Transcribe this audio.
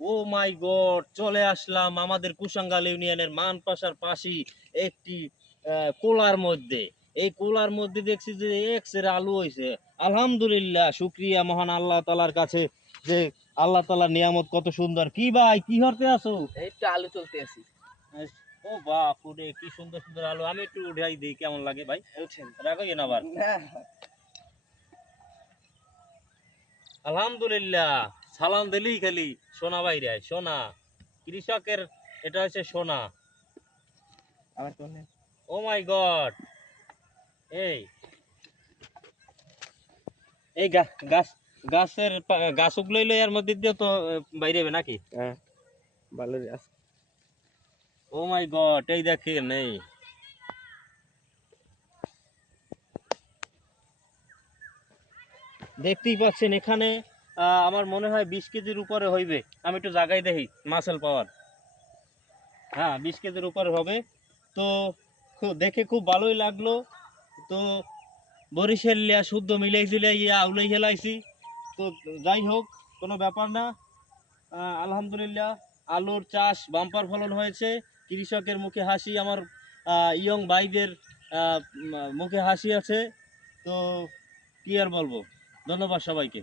ও মাই god, চলে আসলাম আমাদের কুশাঙ্গাল ইউনিয়নের মানপাশার পাশে একটি কোলার মধ্যে। এই কোলার মধ্যে দেখছি যে এক্সের আলু হয়েছে। আলহামদুলিল্লাহ, শুক্রিয়া মহান আল্লাহ তালার কাছে যে আল্লাহ তালার নিয়ামত কত সুন্দর। কি ভাই, কি হতে আছো? এই তো আলু চলতে আছি। ও বাপ রে, কি সুন্দর সুন্দর আলু। আমি একটু উঠাই দিই, কেমন লাগে ভাই? উঠেন রাখো না আবার। না। আলহামদুলিল্লাহ, সালাম দিলেই খালি সোনা বাইরে, সোনা কৃষকের, এটা হচ্ছে সোনা। আমার কোন ও মাই গড, এই এই গাছ, গাছ উগলাইলে এর মধ্যে দিয়ে তো বাইরে হবে নাকি? হ্যাঁ ভালো আছে। ও মাই গড, এই দেখেন, এই দেখতেই পাচ্ছেন এখানে আমার মনে হয় 20 কেজির উপরে হইবে। আমি একটু জাগাই দেখি মাসেল পাওয়ার। হ্যাঁ, 20 কেজির উপরে হবে। তো দেখে খুব ভালোই লাগলো। তো বরিশাল লিয়া শুদ্ধ মিলাই ঝুলাই ইয়া আউলাই হেলাইছি। তো যাই হোক, কোনো ব্যাপার না। আলহামদুলিল্লাহ, আলুর চাষ বাম্পার ফলন হয়েছে। কৃষকের মুখে হাসি, আমার ইয়ং ভাইদের মুখে হাসি আছে। তো কি আর বলবো, ধন্যবাদ সবাইকে।